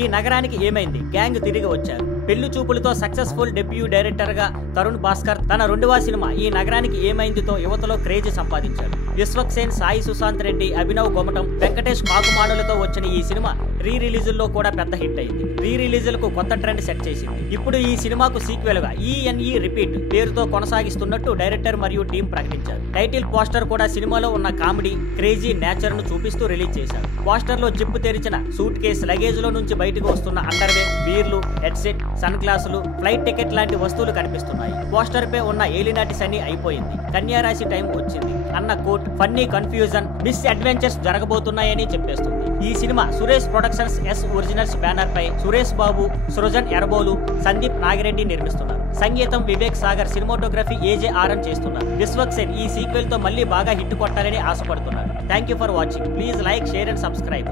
ఈ నగరానికి ఏమైంది, గ్యాంగ్ తిరిగి వచ్చారు. పెళ్లి చూపులతో సక్సెస్ఫుల్ డెబ్యూ డైరెక్టర్ గా తరుణ్ భాస్కర్ తన రెండవ సినిమా ఈ నగరానికి ఏమైందితో యువతలో క్రేజ్ సంపాదించాడు. విశ్వక్సేన్, సాయి సుశాంత్ రెడ్డి, అభినవ్ గోమటం, వెంకటేష్ కాకుమానులతో వచ్చిన ఈ సినిమా రీ రిలీజుల్లో కూడా పెద్ద హిట్ అయింది. రీ రిలీజులకు కొత్త ట్రెండ్ సెట్ చేసింది. ఇప్పుడు ఈ సినిమాకు సీక్వెల్ గా ఈఎన్ఈ రిపీట్ పేరుతో కొనసాగిస్తున్నట్టు డైరెక్టర్ మరియు టీం ప్రకటించారు. టైటిల్ పోస్టర్ కూడా సినిమాలో ఉన్న కామెడీ, క్రేజీ నేచర్ ను చూపిస్తూ రిలీజ్ చేశారు. పోస్టర్ లో జిప్పు తెరిచిన సూట్ కేసు, లగేజ్ లో నుంచి బయటకు వస్తున్న అండర్వేర్, బీర్లు, హెడ్సెట్, సన్ గ్లాసులు, ఫ్లైట్ టికెట్ లాంటి వస్తువులు కనిపిస్తున్నాయి. పోస్టర్ పై ఉన్న ఏలినాటి సన్నీ అయిపోయింది, కన్యారాశి టైం వచ్చింది అన్న coat funny confusion, miss adventures జరగబోతున్నాయని చెప్పేస్తుంది. ఈ cinema Suresh productions yes originals banner పై సురేష్ బాబు, సృజన్ ఎర్బోలు, సందీప్ నాగిరెడ్డి నిర్మిస్తున్నారు. సంగీతం వివేక్ సాగర్, సినిమాటోగ్రఫీ AJRN చేస్తున్నారు. విశ్వక్సేన్ ఈ సీక్వెల్ తో మళ్ళీ బాగా హిట్ కొట్టాలని ఆశపడుతున్నారు. Thank you for watching. Please like, share and subscribe.